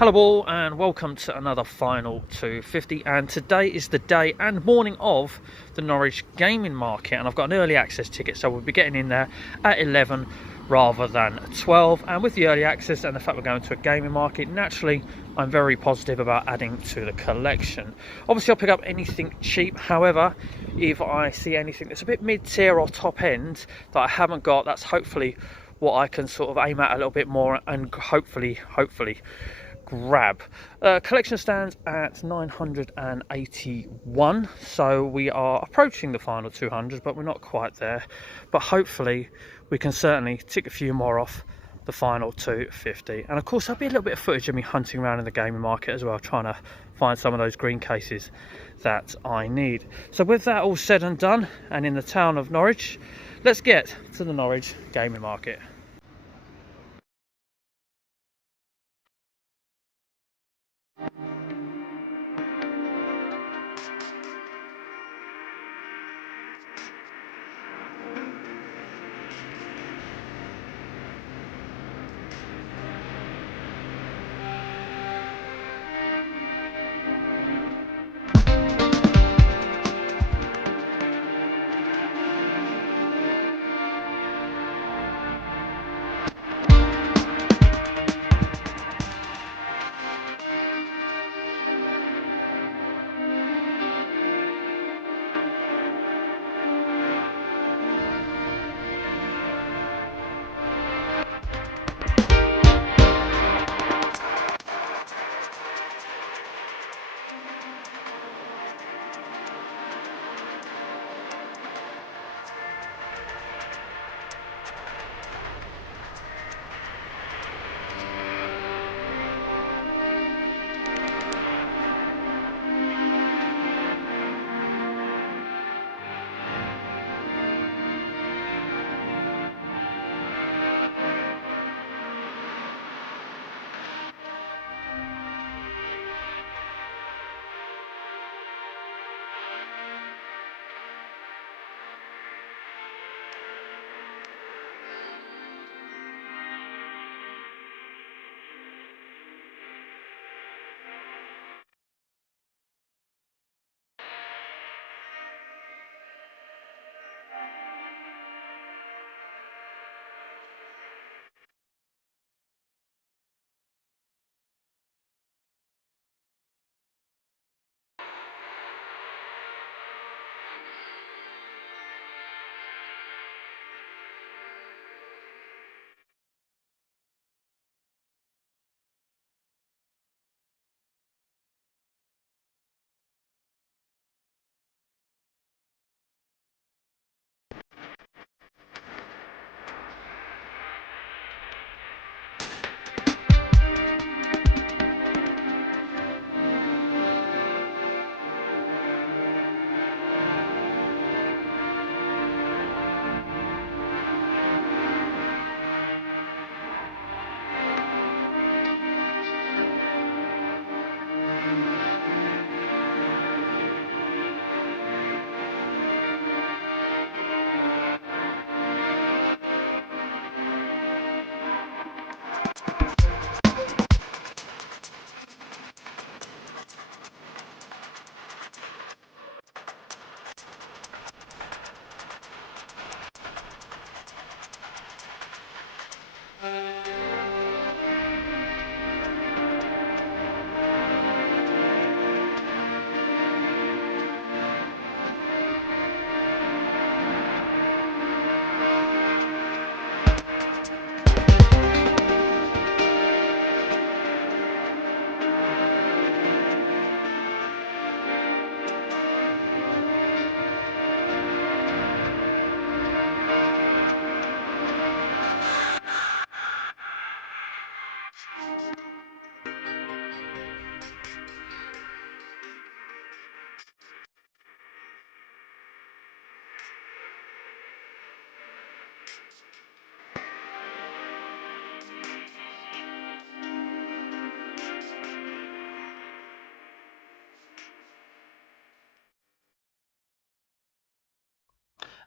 Hello all and welcome to another Final 250, and today is the day and morning of the Norwich gaming market, and I've got an early access ticket, so we'll be getting in there at 11 rather than 12. And with the early access and the fact we're going to a gaming market, naturally I'm very positive about adding to the collection. Obviously I'll pick up anything cheap, however if I see anything that's a bit mid-tier or top end that I haven't got, that's hopefully what I can sort of aim at a little bit more and hopefully grab. Collection stands at 981, so we are approaching the final 200, but we're not quite there. But hopefully we can certainly tick a few more off the final 250. And of course there'll be a little bit of footage of me hunting around in the gaming market as well, trying to find some of those green cases that I need. So with that all said and done, and in the town of Norwich, let's get to the Norwich gaming market.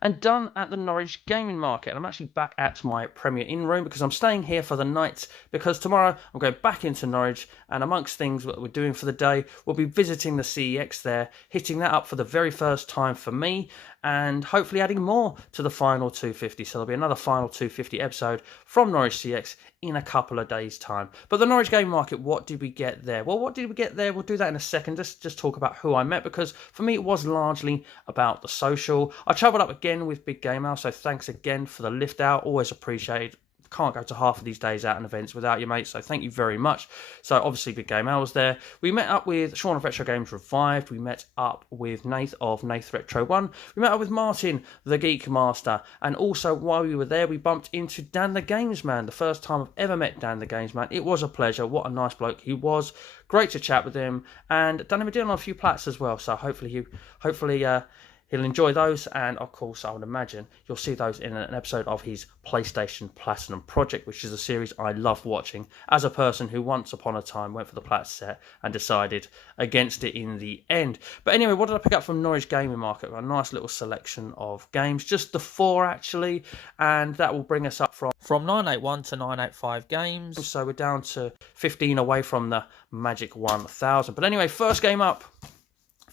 and done at the Norwich Gaming Market. And I'm actually back at my Premier Inn room because I'm staying here for the night, because tomorrow I'm going back into Norwich, and amongst things that we're doing for the day, we'll be visiting the CEX there, hitting that up for the very first time for me, and hopefully adding more to the final 250. So there'll be another final 250 episode from Norwich CX in a couple of days' time. But the Norwich Game Market, what did we get there? Well, what did we get there? We'll do that in a second. Just talk about who I met, because for me it was largely about the social. I travelled up again with Big Game House, so thanks again for the lift out. Always appreciated. Can't go to half of these days out and events without you, mate, so thank you very much. So obviously Big Game Hour was there. We met up with Sean of Retro Games Revived. We met up with Nath of Nath Retro 1. We met up with Martin, the Geek Master. And also while we were there, we bumped into Dan the Games Man. The first time I've ever met Dan the Games Man. It was a pleasure. What a nice bloke he was. Great to chat with him, and done him a deal on a few plats as well. So hopefully he'll enjoy those, and of course I would imagine you'll see those in an episode of his PlayStation Platinum Project, which is a series I love watching as a person who once upon a time went for the Plat set and decided against it in the end. But anyway, what did I pick up from Norwich Gaming Market? A nice little selection of games, just the 4 actually, and that will bring us up from 981 to 985 games. So we're down to 15 away from the magic 1000. But anyway, first game up,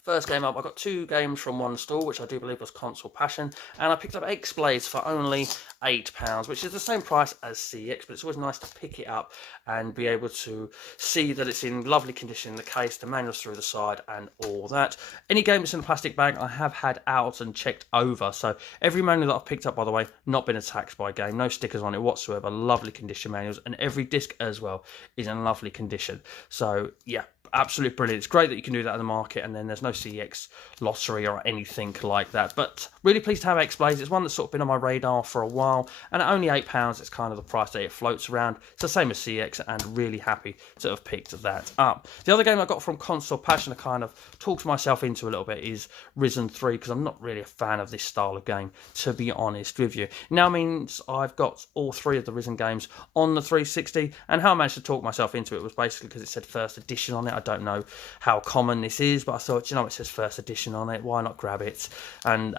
I got 2 games from one store, which I do believe was Console Passion, and I picked up X-Blades for only £8, which is the same price as CX, but it's always nice to pick it up and be able to see that it's in lovely condition in the case, the manuals through the side and all that. Any game that's in a plastic bag I have had out and checked over, so every manual that I've picked up, by the way, not been attacked by a game, no stickers on it whatsoever, lovely condition manuals, and every disc as well is in lovely condition. So yeah, absolutely brilliant. It's great that you can do that in the market, and then there's no CX lottery or anything like that. But really pleased to have X-Blades. It's one that's sort of been on my radar for a while, and at only £8, it's kind of the price that it floats around. It's the same as CX, and really happy to have picked that up. The other game I got from Console Passion, I kind of talked myself into a little bit, is Risen 3, because I'm not really a fan of this style of game, to be honest with you. Now means I've got all 3 of the Risen games on the 360, and how I managed to talk myself into it was basically because it said first edition on it. I don't know how common this is, but I thought, you know, it says first edition on it, why not grab it? And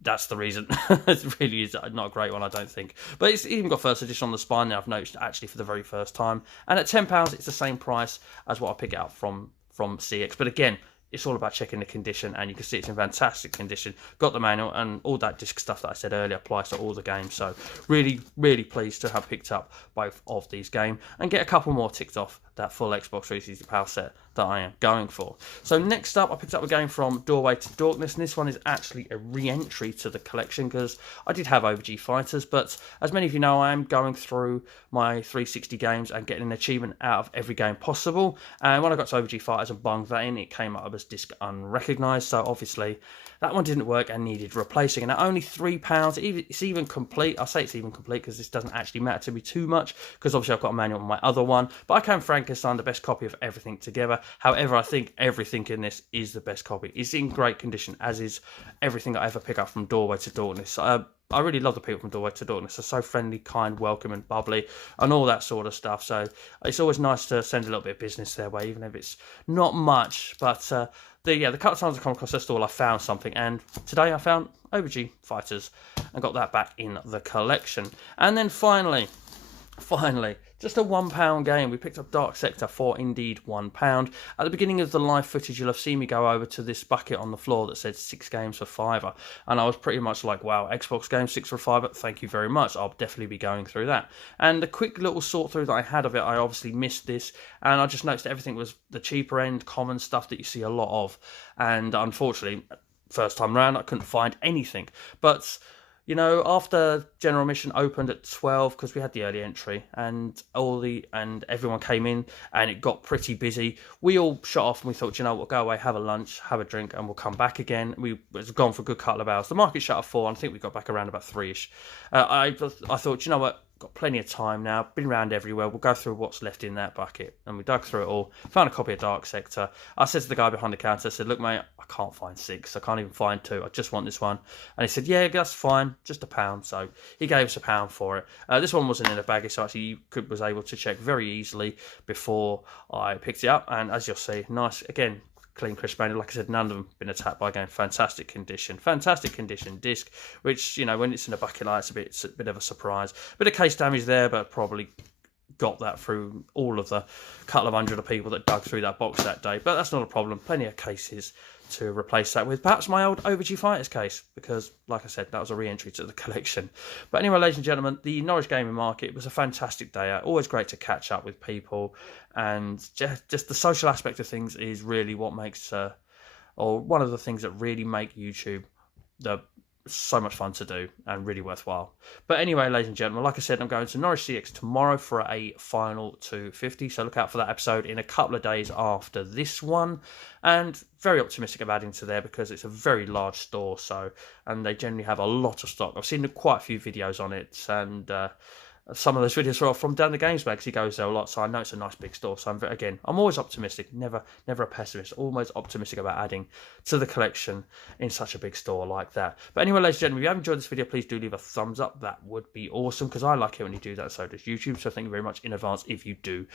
that's the reason. It really is not a great one, I don't think. But it's even got first edition on the spine now, I've noticed, actually, for the very first time. And at £10, it's the same price as what I pick it up from CX. But again, it's all about checking the condition, and you can see it's in fantastic condition. Got the manual, and all that disc stuff that I said earlier applies to all the games. So really, really pleased to have picked up both of these games and get a couple more ticked off that full Xbox 360 power set that I am going for. So next up, I picked up a game from Doorway to Darkness, and this one is actually a re-entry to the collection, because I did have OG Fighters, but as many of you know, I am going through my 360 games and getting an achievement out of every game possible. And when I got to OG Fighters and bunged that in, it came up as disc unrecognised, so obviously that one didn't work and needed replacing. And at only £3, it's even complete. I say it's even complete because this doesn't actually matter to me too much, because obviously I've got a manual on my other one, but I can Frankenstein the best copy of everything together. However, I think everything in this is the best copy. It's in great condition, as is everything I ever pick up from Doorway to Darkness. I really love the people from Doorway to Darkness. They're so friendly, kind, welcoming, bubbly, and all that sort of stuff. So it's always nice to send a little bit of business their way, even if it's not much. But the couple of times I come across their stall, I found something. And today I found OG Fighters and got that back in the collection. And then finally, just a £1 game. We picked up Dark Sector for indeed £1. At the beginning of the live footage, you'll have seen me go over to this bucket on the floor that said 6 games for £5. And I was pretty much like, wow, Xbox games 6 for £5, thank you very much. I'll definitely be going through that. And the quick little sort through that I had of it, I obviously missed this. And I just noticed everything was the cheaper end, common stuff that you see a lot of. And unfortunately, first time round, I couldn't find anything. But you know, after General Mission opened at 12, because we had the early entry, and everyone came in, and it got pretty busy, we all shut off, and we thought, you know, we'll go away, have a lunch, have a drink, and we'll come back again. We was gone for a good couple of hours. The market shut at 4, and I think we got back around about 3ish. I thought, you know what, got plenty of time now, been around everywhere, we'll go through what's left in that bucket. And we dug through it all, found a copy of Dark Sector. I said to the guy behind the counter, I said, look mate, I can't find 6, I can't even find 2, I just want this one. And he said, yeah, that's fine, just £1. So he gave us £1 for it. This one wasn't in a baggie, so actually you was able to check very easily before I picked it up. And as you'll see, nice, again, clean, crisp painted. Like I said, none of them been attacked by game. Fantastic condition disc, which, you know, when it's in a bucket like it's a bit of a surprise. Bit of case damage there, but probably got that through all of the couple of hundred of people that dug through that box that day. But that's not a problem. Plenty of cases to replace that with. Perhaps my old Overdue Fighters case, because, like I said, that was a re-entry to the collection. But anyway, ladies and gentlemen, the Norwich Gaming Market was a fantastic day out. Always great to catch up with people, and just the social aspect of things is really what makes, or one of the things that really make YouTube so much fun to do and really worthwhile. But anyway, ladies and gentlemen, like I said, I'm going to Norwich CX tomorrow for a final 250, so look out for that episode in a couple of days after this one. And very optimistic of adding to there, because it's a very large store, and they generally have a lot of stock. I've seen quite a few videos on it, and some of those videos are from Dan the Games Bag, because he goes there a lot, so I know it's a nice big store. So I'm always optimistic, never a pessimist, always optimistic about adding to the collection in such a big store like that. But anyway, ladies and gentlemen, if you have enjoyed this video, please do leave a thumbs up. That would be awesome, because I like it when you do that, so does YouTube. So thank you very much in advance if you do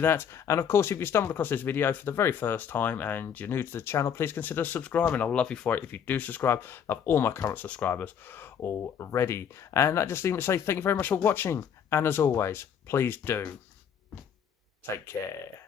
that. And of course, if you stumbled across this video for the very first time and you're new to the channel, please consider subscribing. I'll love you for it if you do subscribe. Love all my current subscribers already. And that just leaves me to say thank you very much for watching, and as always, please do take care.